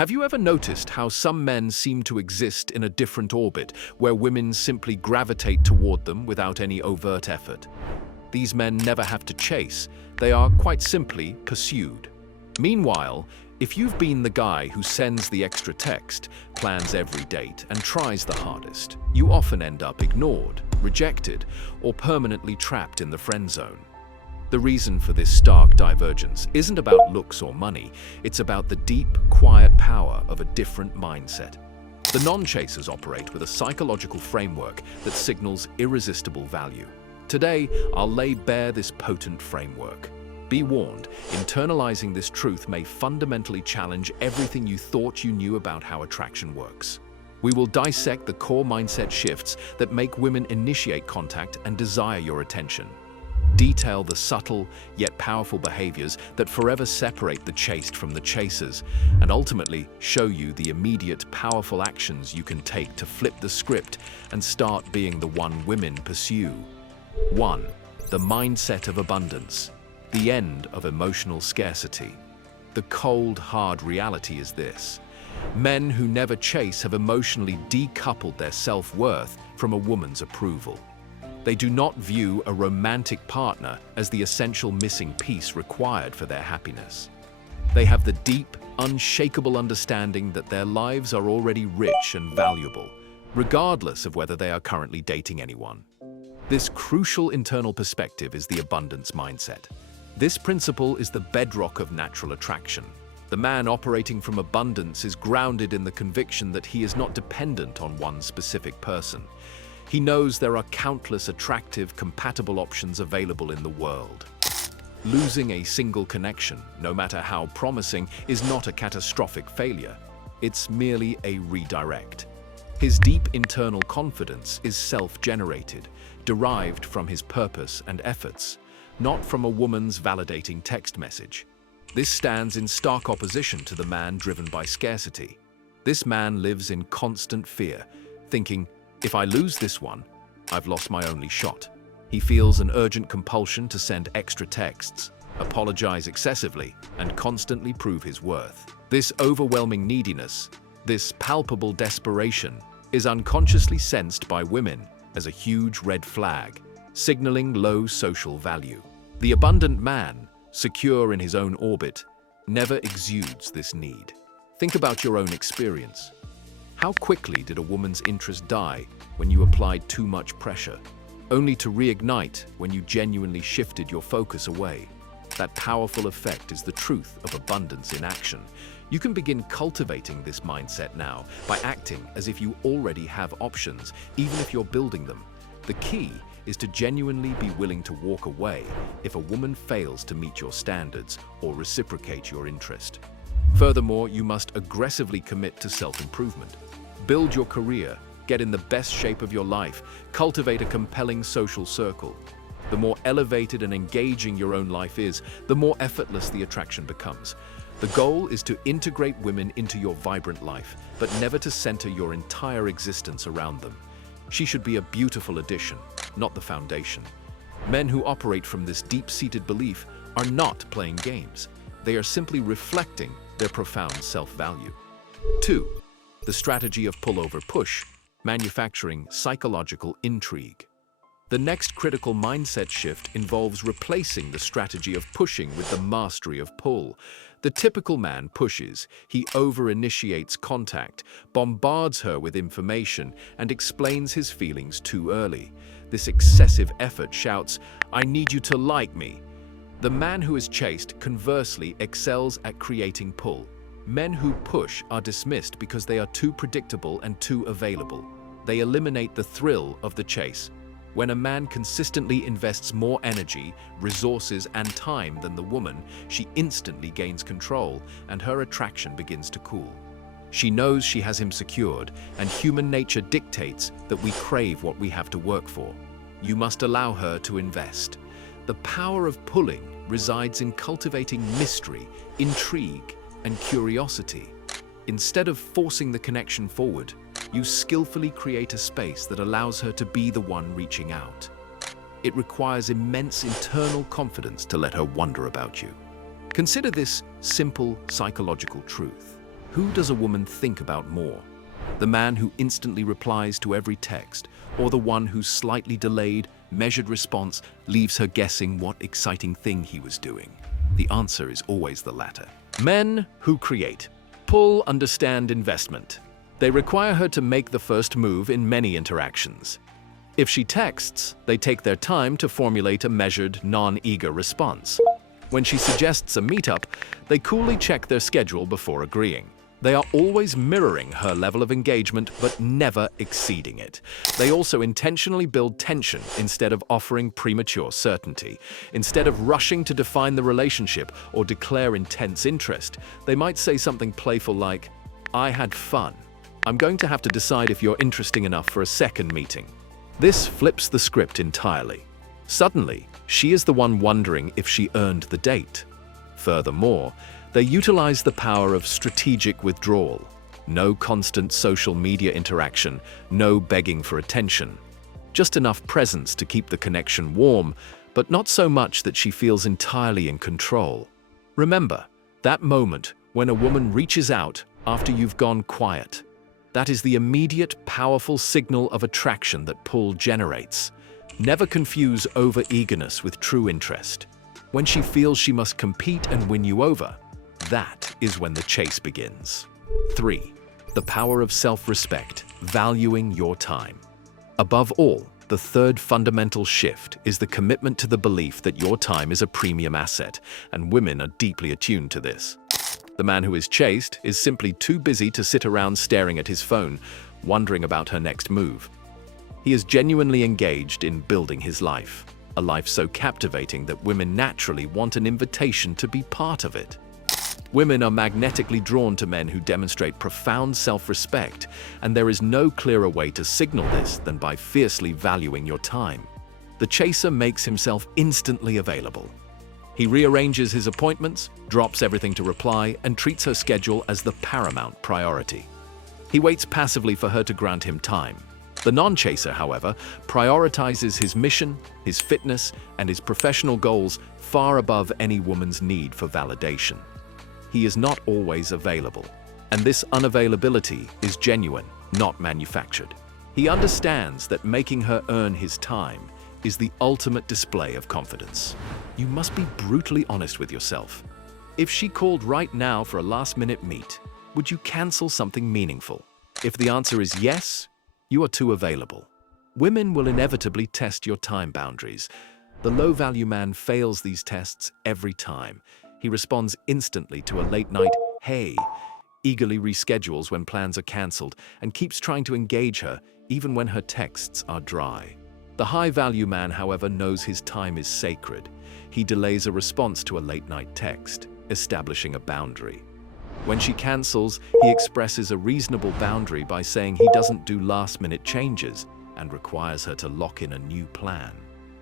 Have you ever noticed how some men seem to exist in a different orbit, where women simply gravitate toward them without any overt effort? These men never have to chase, they are quite simply pursued. Meanwhile, if you've been the guy who sends the extra text, plans every date, and tries the hardest, you often end up ignored, rejected, or permanently trapped in the friend zone. The reason for this stark divergence isn't about looks or money, it's about the deep, quiet power of a different mindset. The non-chasers operate with a psychological framework that signals irresistible value. Today, I'll lay bare this potent framework. Be warned, internalizing this truth may fundamentally challenge everything you thought you knew about how attraction works. We will dissect the core mindset shifts that make women initiate contact and desire your attention. Detail the subtle yet powerful behaviors that forever separate the chased from the chasers, and ultimately show you the immediate, powerful actions you can take to flip the script and start being the one women pursue. 1. The mindset of abundance. The end of emotional scarcity. The cold, hard reality is this. Men who never chase have emotionally decoupled their self-worth from a woman's approval. They do not view a romantic partner as the essential missing piece required for their happiness. They have the deep, unshakable understanding that their lives are already rich and valuable, regardless of whether they are currently dating anyone. This crucial internal perspective is the abundance mindset. This principle is the bedrock of natural attraction. The man operating from abundance is grounded in the conviction that he is not dependent on one specific person. He knows there are countless attractive, compatible options available in the world. Losing a single connection, no matter how promising, is not a catastrophic failure. It's merely a redirect. His deep internal confidence is self-generated, derived from his purpose and efforts, not from a woman's validating text message. This stands in stark opposition to the man driven by scarcity. This man lives in constant fear, thinking, if I lose this one, I've lost my only shot. He feels an urgent compulsion to send extra texts, apologize excessively, and constantly prove his worth. This overwhelming neediness, this palpable desperation, is unconsciously sensed by women as a huge red flag, signaling low social value. The abundant man, secure in his own orbit, never exudes this need. Think about your own experience. How quickly did a woman's interest die when you applied too much pressure, only to reignite when you genuinely shifted your focus away? That powerful effect is the truth of abundance in action. You can begin cultivating this mindset now by acting as if you already have options, even if you're building them. The key is to genuinely be willing to walk away if a woman fails to meet your standards or reciprocate your interest. Furthermore, you must aggressively commit to self-improvement. Build your career, get in the best shape of your life, cultivate a compelling social circle. The more elevated and engaging your own life is, the more effortless the attraction becomes. The goal is to integrate women into your vibrant life, but never to center your entire existence around them. She should be a beautiful addition, not the foundation. Men who operate from this deep-seated belief are not playing games. They are simply reflecting their profound self-value. 2. The strategy of pull-over-push, manufacturing psychological intrigue. The next critical mindset shift involves replacing the strategy of pushing with the mastery of pull. The typical man pushes, he over-initiates contact, bombards her with information, and explains his feelings too early. This excessive effort shouts, "I need you to like me." The man who is chased, conversely, excels at creating pull. Men who push are dismissed because they are too predictable and too available. They eliminate the thrill of the chase. When a man consistently invests more energy, resources, and time than the woman, she instantly gains control, and her attraction begins to cool. She knows she has him secured, and human nature dictates that we crave what we have to work for. You must allow her to invest. The power of pulling resides in cultivating mystery, intrigue, and curiosity. Instead of forcing the connection forward, you skillfully create a space that allows her to be the one reaching out. It requires immense internal confidence to let her wonder about you. Consider this simple psychological truth. Who does a woman think about more? The man who instantly replies to every text, or the one whose slightly delayed, measured response leaves her guessing what exciting thing he was doing? The answer is always the latter. Men who create, pull, understand investment. They require her to make the first move in many interactions. If she texts, they take their time to formulate a measured, non-eager response. When she suggests a meetup, they coolly check their schedule before agreeing. They are always mirroring her level of engagement, but never exceeding it. They also intentionally build tension instead of offering premature certainty. Instead of rushing to define the relationship or declare intense interest, they might say something playful like, "I had fun. I'm going to have to decide if you're interesting enough for a second meeting." This flips the script entirely. Suddenly, she is the one wondering if she earned the date. Furthermore, they utilize the power of strategic withdrawal. No constant social media interaction, no begging for attention. Just enough presence to keep the connection warm, but not so much that she feels entirely in control. Remember, that moment when a woman reaches out after you've gone quiet. That is the immediate, powerful signal of attraction that pull generates. Never confuse over-eagerness with true interest. When she feels she must compete and win you over, that is when the chase begins. 3. The power of self-respect, valuing your time. Above all, the third fundamental shift is the commitment to the belief that your time is a premium asset, and women are deeply attuned to this. The man who is chased is simply too busy to sit around staring at his phone, wondering about her next move. He is genuinely engaged in building his life, a life so captivating that women naturally want an invitation to be part of it. Women are magnetically drawn to men who demonstrate profound self-respect, and there is no clearer way to signal this than by fiercely valuing your time. The chaser makes himself instantly available. He rearranges his appointments, drops everything to reply, and treats her schedule as the paramount priority. He waits passively for her to grant him time. The non-chaser, however, prioritizes his mission, his fitness, and his professional goals far above any woman's need for validation. He is not always available, and this unavailability is genuine, not manufactured. He understands that making her earn his time is the ultimate display of confidence. You must be brutally honest with yourself. If she called right now for a last-minute meet, would you cancel something meaningful? If the answer is yes, you are too available. Women will inevitably test your time boundaries. The low-value man fails these tests every time. He responds instantly to a late-night "hey," eagerly reschedules when plans are cancelled, and keeps trying to engage her even when her texts are dry. The high-value man, however, knows his time is sacred. He delays a response to a late-night text, establishing a boundary. When she cancels, he expresses a reasonable boundary by saying he doesn't do last-minute changes and requires her to lock in a new plan.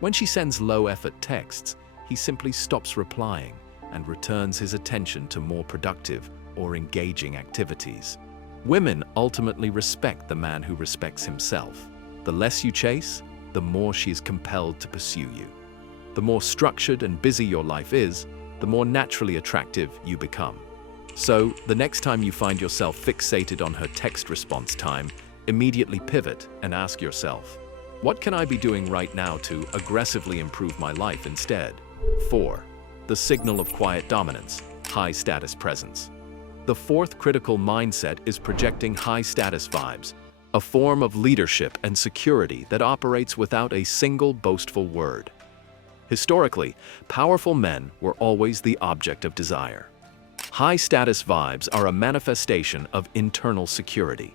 When she sends low-effort texts, he simply stops replying and returns his attention to more productive or engaging activities. Women ultimately respect the man who respects himself. The less you chase, the more she is compelled to pursue you. The more structured and busy your life is, the more naturally attractive you become. So, the next time you find yourself fixated on her text response time, immediately pivot and ask yourself, what can I be doing right now to aggressively improve my life instead? 4. The signal of quiet dominance, high-status presence. The fourth critical mindset is projecting high-status vibes, a form of leadership and security that operates without a single boastful word. Historically, powerful men were always the object of desire. High-status vibes are a manifestation of internal security.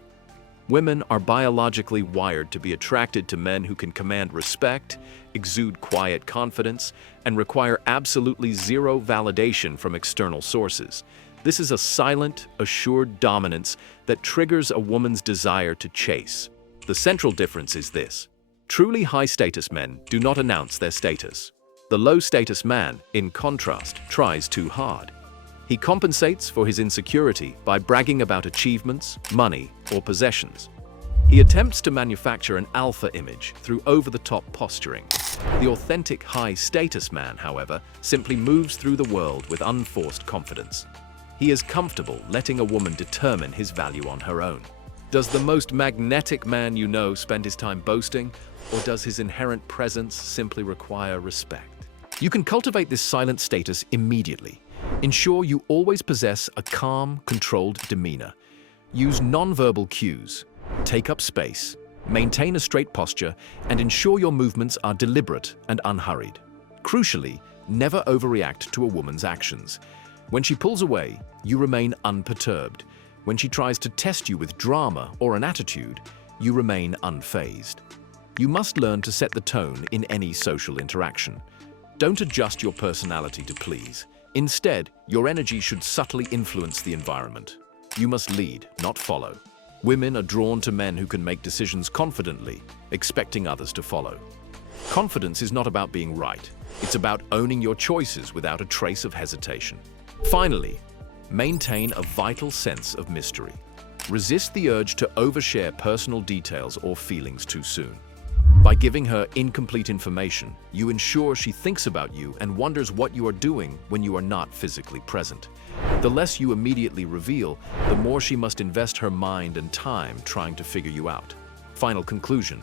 Women are biologically wired to be attracted to men who can command respect, exude quiet confidence, and require absolutely zero validation from external sources. This is a silent, assured dominance that triggers a woman's desire to chase. The central difference is this: truly high-status men do not announce their status. The low-status man, in contrast, tries too hard. He compensates for his insecurity by bragging about achievements, money, or possessions. He attempts to manufacture an alpha image through over-the-top posturing. The authentic high-status man, however, simply moves through the world with unforced confidence. He is comfortable letting a woman determine his value on her own. Does the most magnetic man you know spend his time boasting, or does his inherent presence simply require respect? You can cultivate this silent status immediately. Ensure you always possess a calm, controlled demeanor. Use nonverbal cues. Take up space. Maintain a straight posture, and ensure your movements are deliberate and unhurried. Crucially, never overreact to a woman's actions. When she pulls away, you remain unperturbed. When she tries to test you with drama or an attitude, you remain unfazed. You must learn to set the tone in any social interaction. Don't adjust your personality to please. Instead, your energy should subtly influence the environment. You must lead, not follow. Women are drawn to men who can make decisions confidently, expecting others to follow. Confidence is not about being right. It's about owning your choices without a trace of hesitation. Finally, maintain a vital sense of mystery. Resist the urge to overshare personal details or feelings too soon. By giving her incomplete information, you ensure she thinks about you and wonders what you are doing when you are not physically present. The less you immediately reveal, the more she must invest her mind and time trying to figure you out. Final conclusion.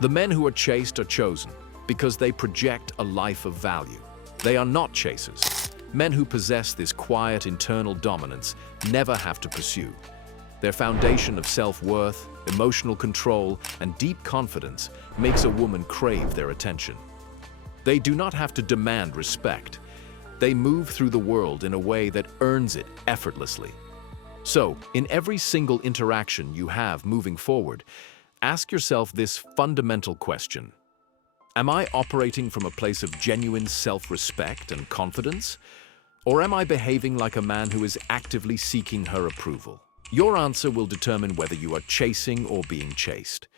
The men who are chaste are chosen because they project a life of value. They are not chasers. Men who possess this quiet internal dominance never have to pursue. Their foundation of self-worth, emotional control, and deep confidence makes a woman crave their attention. They do not have to demand respect. They move through the world in a way that earns it effortlessly. So, in every single interaction you have moving forward, ask yourself this fundamental question. Am I operating from a place of genuine self-respect and confidence? Or am I behaving like a man who is actively seeking her approval? Your answer will determine whether you are chasing or being chased.